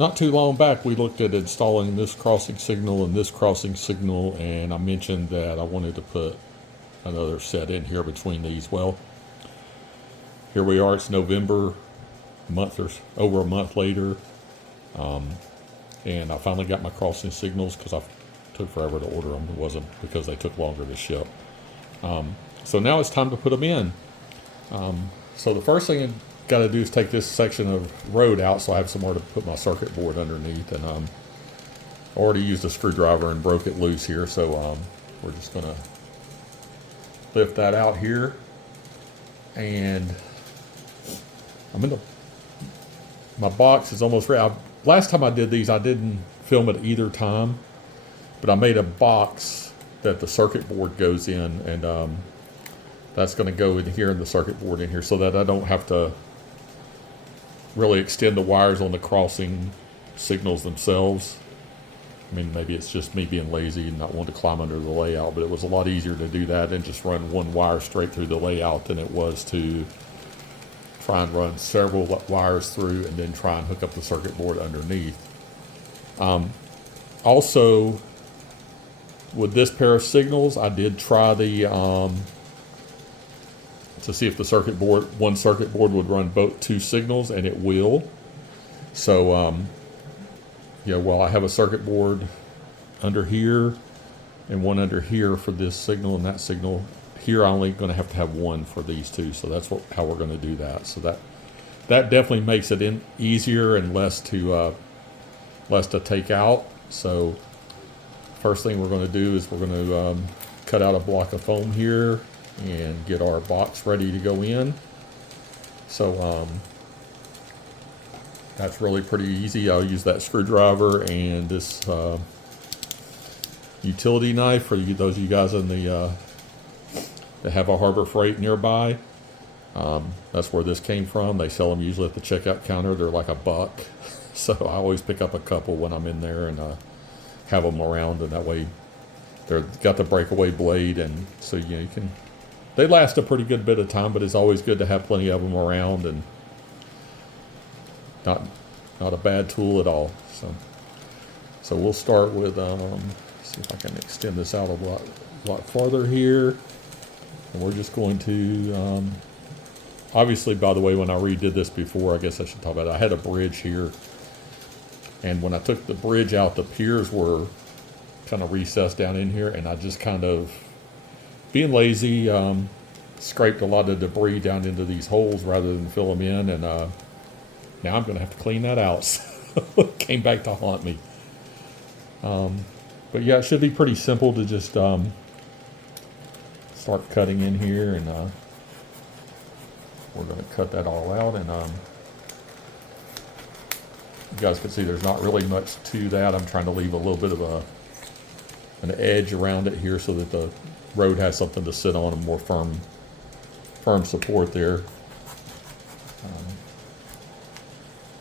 Not too long back, we looked at installing this crossing signal and this crossing signal, and I mentioned that I wanted to put another set in here between these. Well, here we are. It's November, over a month later, and I finally got my crossing signals because I took forever to order them. It wasn't because they took longer to ship. So now it's time to put them in. So the first thing I got to do is take this section of road out so I have somewhere to put my circuit board underneath. And I already used a screwdriver and broke it loose here, so we're just going to lift that out here. And my box is almost ready. Last time I did these, I didn't film it either time, but I made a box that the circuit board goes in, and that's going to go in here, and the circuit board in here, so that I don't have to really extend the wires on the crossing signals themselves. I mean, maybe it's just me being lazy and not wanting to climb under the layout, but it was a lot easier to do that and just run one wire straight through the layout than it was to try and run several wires through and then try and hook up the circuit board underneath. Also, with this pair of signals, I did try to see if the one circuit board would run two signals, and it will. So, while I have a circuit board under here and one under here for this signal and that signal, here I'm only going to have one for these two. So that's how we're going to do that. So that definitely makes it easier and less to take out. So first thing we're going to do is we're going to cut out a block of foam here and get our box ready to go in. So that's really pretty easy. I'll use that screwdriver and this utility knife for those of you guys that have a Harbor Freight nearby. That's where this came from. They sell them usually at the checkout counter. They're like $1. So I always pick up a couple when I'm in there and have them around, and that way they've got the breakaway blade, and so you can. They last a pretty good bit of time, but it's always good to have plenty of them around, and not a bad tool at all. So we'll start with see if I can extend this out a lot farther here, and we're just going to obviously, by the way, when I redid this before, I guess I should talk about it. I had a bridge here, and when I took the bridge out, the piers were kind of recessed down in here, and I just kind of, being lazy, scraped a lot of debris down into these holes rather than fill them in, and now I'm going to have to clean that out. So it came back to haunt me. But yeah, it should be pretty simple to just start cutting in here, and we're going to cut that all out, and you guys can see there's not really much to that. I'm trying to leave a little bit of an edge around it here so that the road has something to sit on, a more firm support there.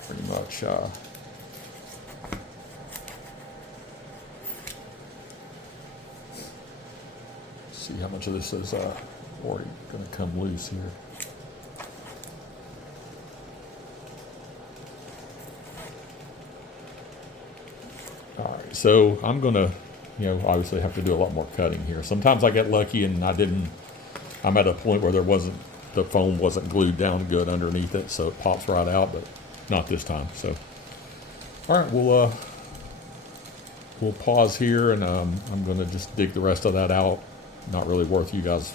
Pretty much see how much of this is already going to come loose here. All right, so I'm going to obviously have to do a lot more cutting here. Sometimes I get lucky and I'm at a point where the foam wasn't glued down good underneath it, so it pops right out, but not this time. So, all right, we'll pause here, and I'm going to just dig the rest of that out. Not really worth you guys'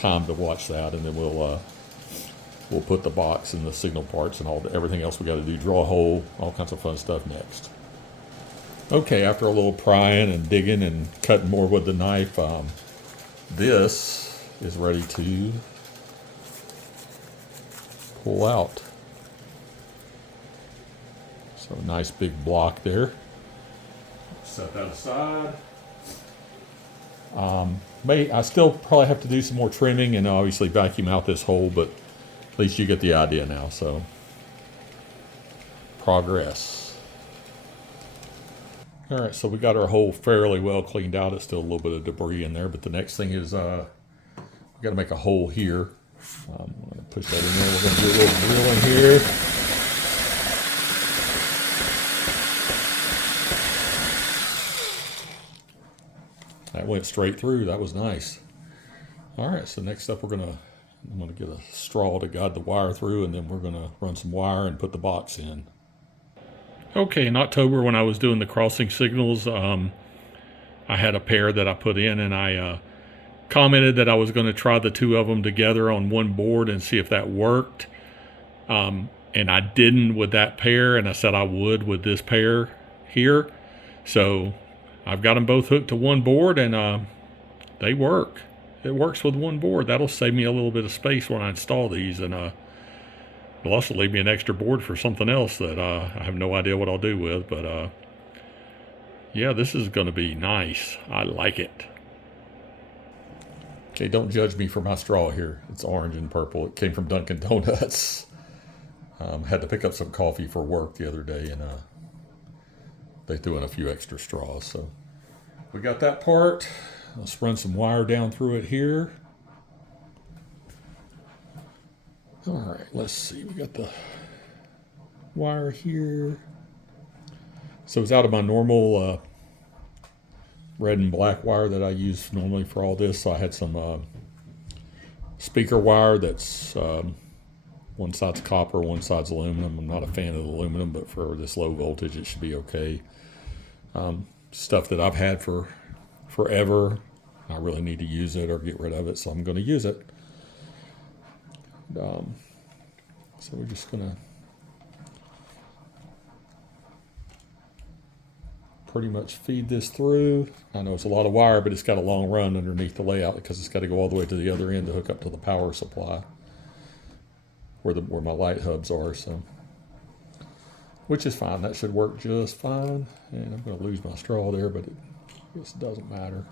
time to watch that, and then we'll put the box and the signal parts and everything else we got to do, draw a hole, all kinds of fun stuff next. Okay, after a little prying and digging and cutting more with the knife, this is ready to pull out. So a nice big block there. Set that aside. I still probably have to do some more trimming and obviously vacuum out this hole, but at least you get the idea now. So, progress. All right, so we got our hole fairly well cleaned out. It's still a little bit of debris in there, but the next thing is we got to make a hole here. I'm going to push that in there. We're going to do a little drilling here. That went straight through. That was nice. All right, so next up I'm gonna get a straw to guide the wire through, and then we're gonna run some wire and put the box in. Okay, in October when I was doing the crossing signals, I had a pair that I put in, and I commented that I was going to try the two of them together on one board and see if that worked. And I didn't with that pair, and I said I would with this pair here. So I've got them both hooked to one board, and they work. It works with one board. That'll save me a little bit of space when I install these, and it'll also leave me an extra board for something else that I have no idea what I'll do with. But yeah, this is going to be nice. I like it. Okay, don't judge me for my straw here. It's orange and purple. It came from Dunkin' Donuts. Had to pick up some coffee for work the other day, and they threw in a few extra straws. So we got that part. Let's run some wire down through it here. All right, let's see. We got the wire here. So it's out of my normal red and black wire that I use normally for all this. So I had some speaker wire that's one side's copper, one side's aluminum. I'm not a fan of the aluminum, but for this low voltage, it should be okay. Stuff that I've had for forever. I really need to use it or get rid of it, so I'm going to use it. So we're just going to pretty much feed this through. I know it's a lot of wire, but it's got a long run underneath the layout because it's got to go all the way to the other end to hook up to the power supply where my light hubs are. So, which is fine. That should work just fine. And I'm going to lose my straw there, but I guess it doesn't matter.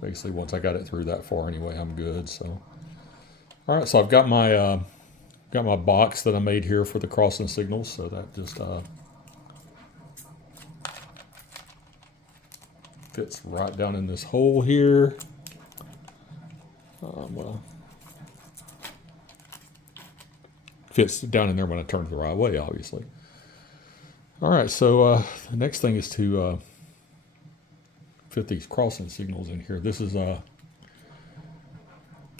Basically, once I got it through that far anyway, I'm good. So, all right. So I've got my box that I made here for the crossing signals. So that just fits right down in this hole here. Fits down in there when I turn it the right way, obviously. All right. So the next thing is to fit these crossing signals in here. This is a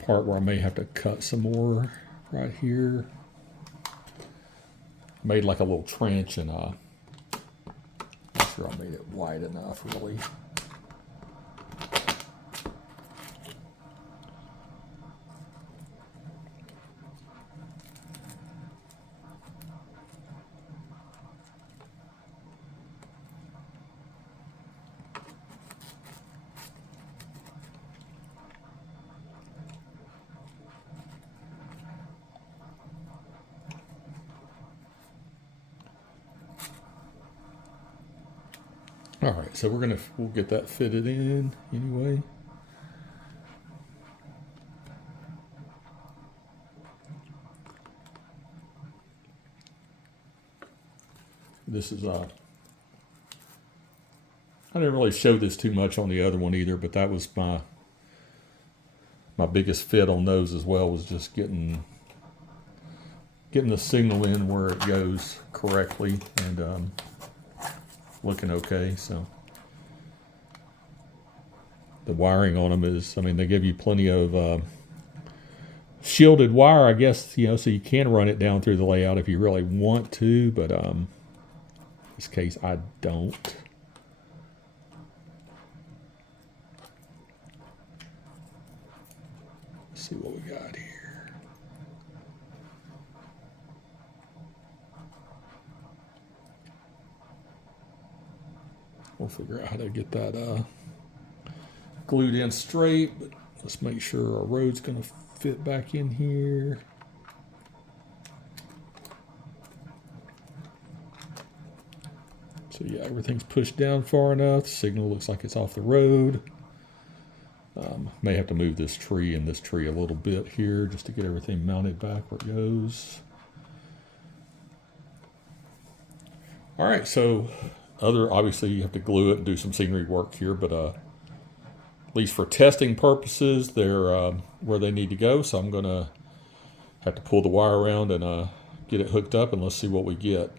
part where I may have to cut some more right here. Made like a little trench, and I'm not sure I made it wide enough really. All right, so we'll get that fitted in anyway. This is I didn't really show this too much on the other one either, but that was my biggest fit on those as well, was just getting the signal in where it goes correctly and looking okay. So the wiring on them is, I mean, they give you plenty of shielded wire, I guess, you know, so you can run it down through the layout if you really want to, but in this case I don't. Let's see what we got here. We'll figure out how to get that glued in straight, but let's make sure our road's going to fit back in here. So yeah, everything's pushed down far enough. The signal looks like it's off the road. May have to move this tree and this tree a little bit here just to get everything mounted back where it goes. All right, so obviously you have to glue it and do some scenery work here, but at least for testing purposes, they're where they need to go. So I'm gonna have to pull the wire around and get it hooked up, and let's see what we get.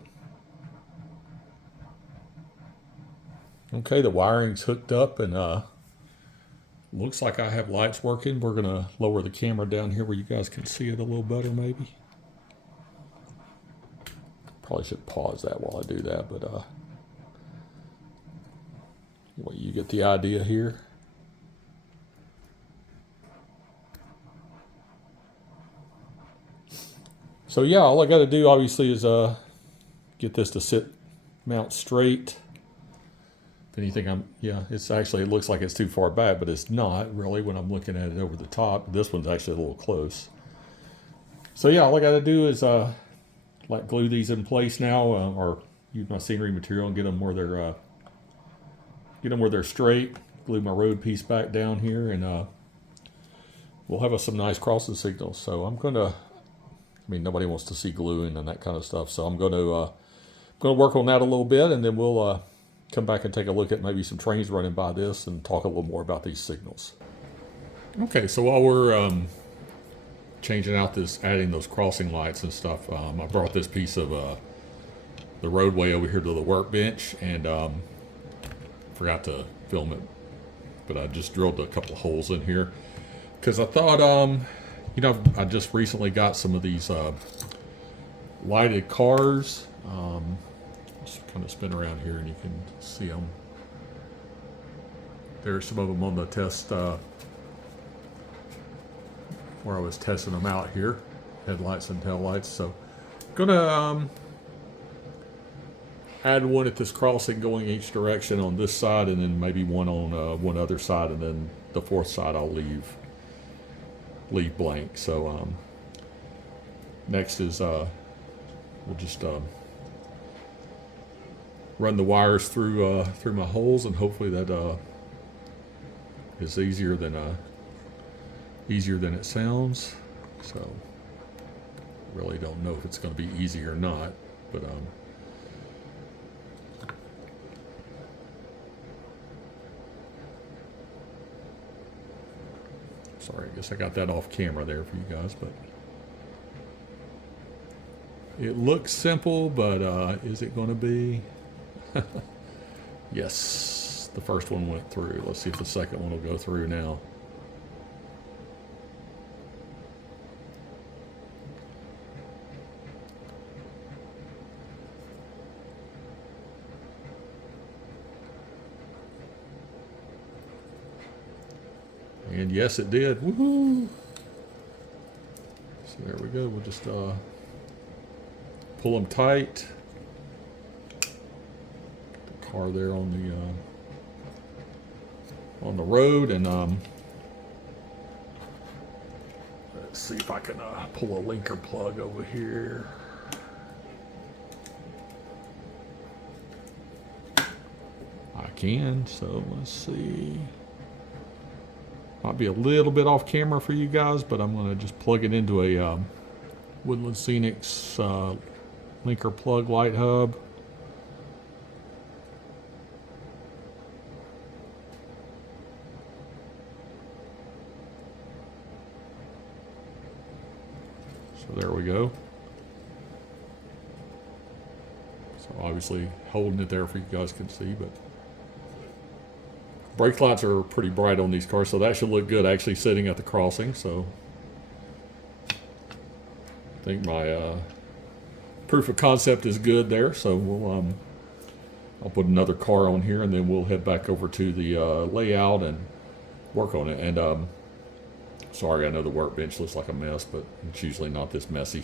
Okay, the wiring's hooked up and looks like I have lights working. We're gonna lower the camera down here where you guys can see it a little better maybe. Probably should pause that while I do that, but well, you get the idea here. So yeah, all I got to do obviously is get this to mount straight. If anything, it's actually, it looks like it's too far back, but it's not really when I'm looking at it over the top. This one's actually a little close. So yeah, all I got to do is like glue these in place now, or use my scenery material and get them where they're straight. Glue my road piece back down here, and we'll have some nice crossing signals. So I'm gonna. I mean, nobody wants to see gluing and that kind of stuff, so I'm going to work on that a little bit, and then we'll come back and take a look at maybe some trains running by this and talk a little more about these signals. Okay, so while we're changing out adding those crossing lights and stuff, I brought this piece of the roadway over here to the workbench, and forgot to film it, but I just drilled a couple of holes in here because I thought I just recently got some of these lighted cars. Just kind of spin around here and you can see them. There's some of them on the test where I was testing them out here. Headlights and taillights. So gonna add one at this crossing going each direction on this side, and then maybe one on one other side, and then the fourth side I'll leave blank. So next is we'll just run the wires through my holes, and hopefully that is easier than it sounds. So really don't know if it's going to be easy or not, but sorry, I guess I got that off camera there for you guys, but it looks simple, but is it going to be? Yes, the first one went through. Let's see if the second one will go through now. And yes, it did. Woohoo! So there we go. We'll just pull them tight. Get the car there on the road, and let's see if I can pull a linker plug over here. I can. So let's see. Might be a little bit off camera for you guys, but I'm going to just plug it into a Woodland Scenics linker plug light hub. So there we go. So obviously holding it there for you guys can see, but brake lights are pretty bright on these cars, so that should look good actually sitting at the crossing. So I think my proof of concept is good there. So we'll I'll put another car on here, and then we'll head back over to the layout and work on it. And sorry, I know the workbench looks like a mess, but it's usually not this messy.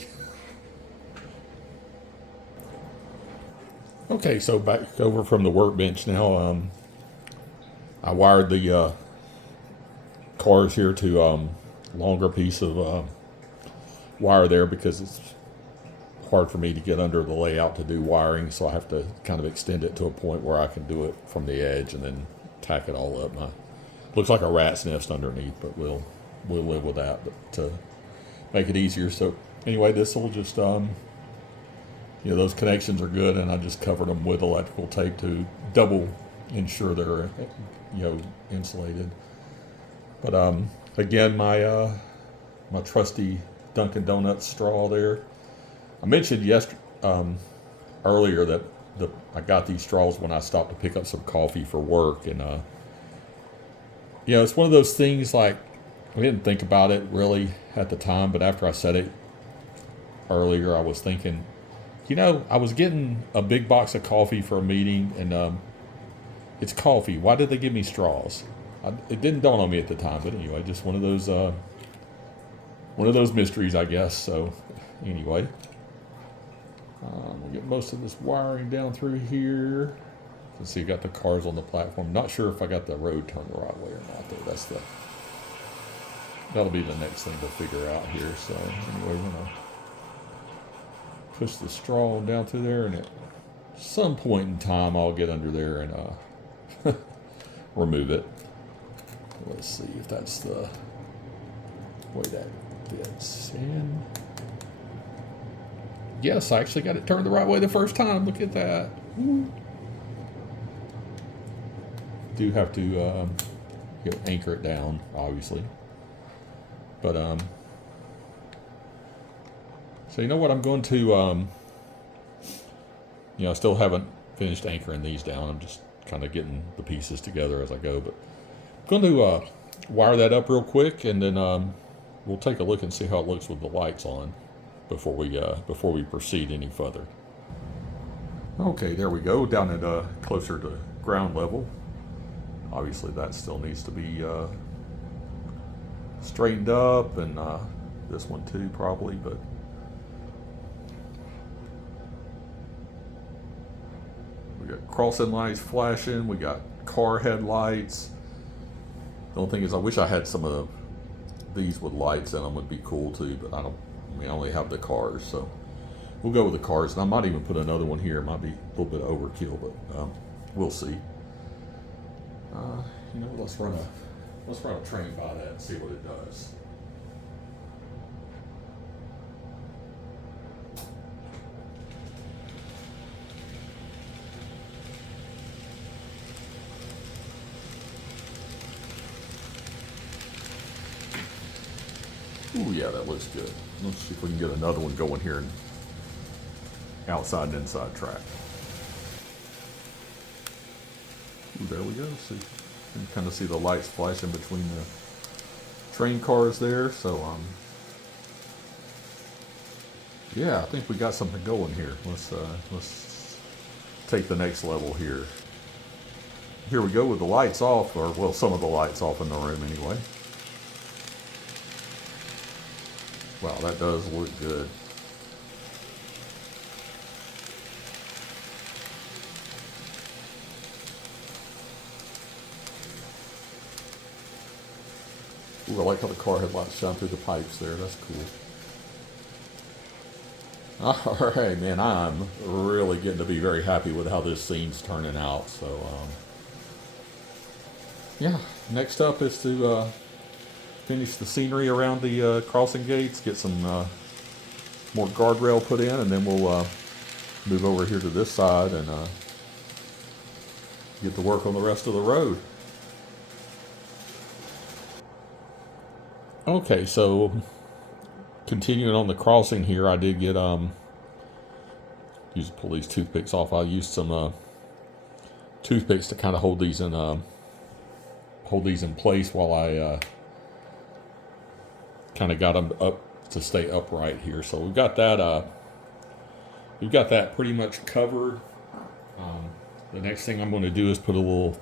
Okay, so back over from the workbench now. I wired the cars here to longer piece of wire there because it's hard for me to get under the layout to do wiring, so I have to kind of extend it to a point where I can do it from the edge and then tack it all up. Looks like a rat's nest underneath, but we'll live with that. But to make it easier, so anyway, this will just those connections are good, and I just covered them with electrical tape to double ensure they're insulated. But again, my trusty Dunkin' Donuts straw there. I mentioned earlier that I got these straws when I stopped to pick up some coffee for work, and you know, it's one of those things like I didn't think about it really at the time, but after I said it earlier, I was thinking, you know, I was getting a big box of coffee for a meeting, and it's coffee. Why did they give me straws? It didn't dawn on me at the time, but anyway, just one of those mysteries, I guess. So anyway, we'll get most of this wiring down through here. You can see, got the cars on the platform. Not sure if I got the road turned the right way or not, though. That'll be the next thing to figure out here. So anyway, we're gonna push the straw down through there, and at some point in time, I'll get under there and remove it. Let's see if that's the way that fits in. Yes, I actually got it turned the right way the first time. Look at that. Woo. Do have to anchor it down, obviously. But so you know what, I'm going to I still haven't finished anchoring these down. I'm just kind of getting the pieces together as I go. But I'm going to wire that up real quick, and then we'll take a look and see how it looks with the lights on before we proceed any further. Okay, there we go, down at closer to ground level. Obviously, that still needs to be straightened up, and this one too, probably. But we got crossing lights flashing. We got car headlights. The only thing is, I wish I had some of these with lights in them. Would be cool too, but I only have the cars, so we'll go with the cars. And I might even put another one here. It might be a little bit overkill, but we'll see. Let's run a train by that and see what it does. Ooh, yeah, that looks good. Let's see if we can get another one going here in outside and inside track. Ooh, there we go. See, you can kind of see the lights flashing between the train cars there. So, yeah, I think we got something going here. Let's take the next level here. Here we go with the lights off, or well, some of the lights off in the room anyway. Wow, that does look good. Ooh, I like how the car headlights shine through the pipes there. That's cool. All right, man, I'm really getting to be very happy with how this scene's turning out. So, yeah, next up is to finish the scenery around the crossing gates, get some more guardrail put in, and then we'll move over here to this side and get to work on the rest of the road. Okay, so continuing on the crossing here, I did get pull these toothpicks off. I used some toothpicks to kind of hold these in place while I kind of got them up to stay upright here. So we've got that pretty much covered. The next thing I'm going to do is put a little.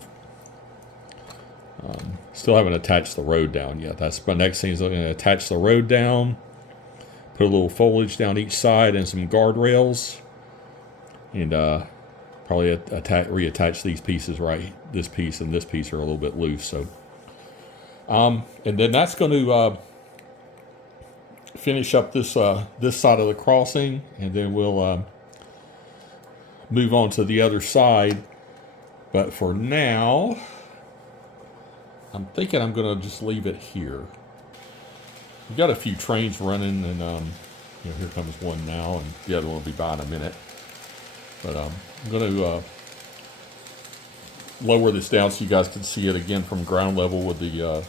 Still haven't attached the road down yet. That's my next thing, is I'm going to attach the road down, put a little foliage down each side and some guardrails, and probably reattach these pieces. Right, this piece and this piece are a little bit loose. So, and then that's going to finish up this side of the crossing, and then we'll move on to the other side. But for now, I'm thinking I'm going to just leave it here. We've got a few trains running, and here comes one now, and the other one will be by in a minute. But I'm going to lower this down so you guys can see it again from ground level with the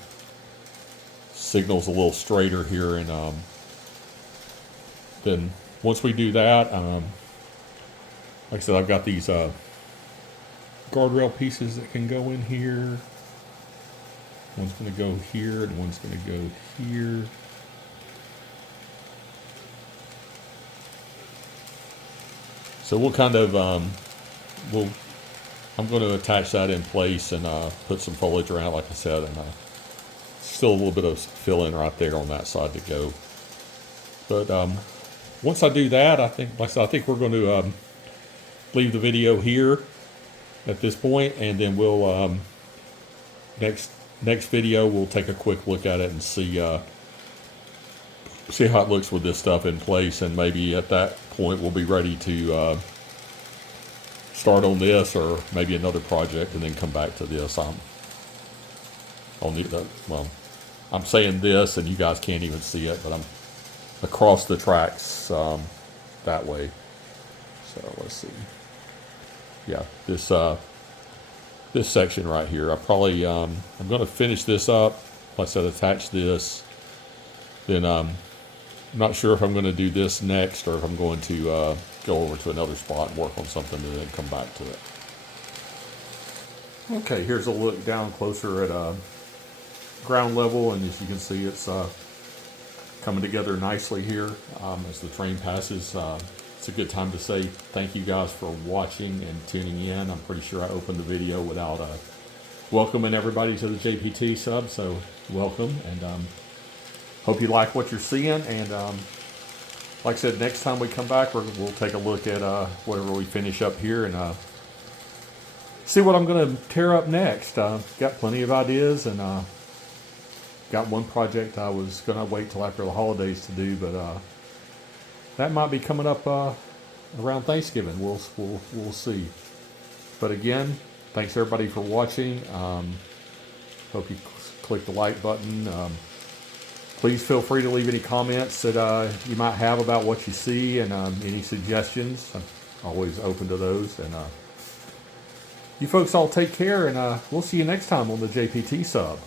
signals a little straighter here, and then once we do that, Like I said, I've got these guardrail pieces that can go in here. One's going to go here and one's going to go here. So we'll kind of, I'm going to attach that in place and put some foliage around, like I said, and still a little bit of fill in right there on that side to go. But once I do that, I think, like I said, I think we're going to leave the video here at this point, and then we'll next video we'll take a quick look at it and see how it looks with this stuff in place, and maybe at that point we'll be ready to start on this or maybe another project, and then come back to this. I'm saying this and you guys can't even see it, but I'm across the tracks that way. So let's see. Yeah, this section right here. I'm going to finish this up. Like I said, attach this. Then I'm not sure if I'm going to do this next or if I'm going to go over to another spot and work on something and then come back to it. Okay, here's a look down closer at ground level, and as you can see, it's coming together nicely here as the train passes. It's a good time to say thank you guys for watching and tuning in. I'm pretty sure I opened the video without welcoming everybody to the JPT sub, so welcome, and hope you like what you're seeing. And like I said, next time we come back, we'll take a look at whatever we finish up here and see what I'm going to tear up next. Got plenty of ideas, and got one project I was going to wait till after the holidays to do, but that might be coming up around Thanksgiving. We'll see. But again, thanks everybody for watching. Hope you click the like button. Please feel free to leave any comments that you might have about what you see, and any suggestions. I'm always open to those. And you folks all take care, and we'll see you next time on the JPT sub.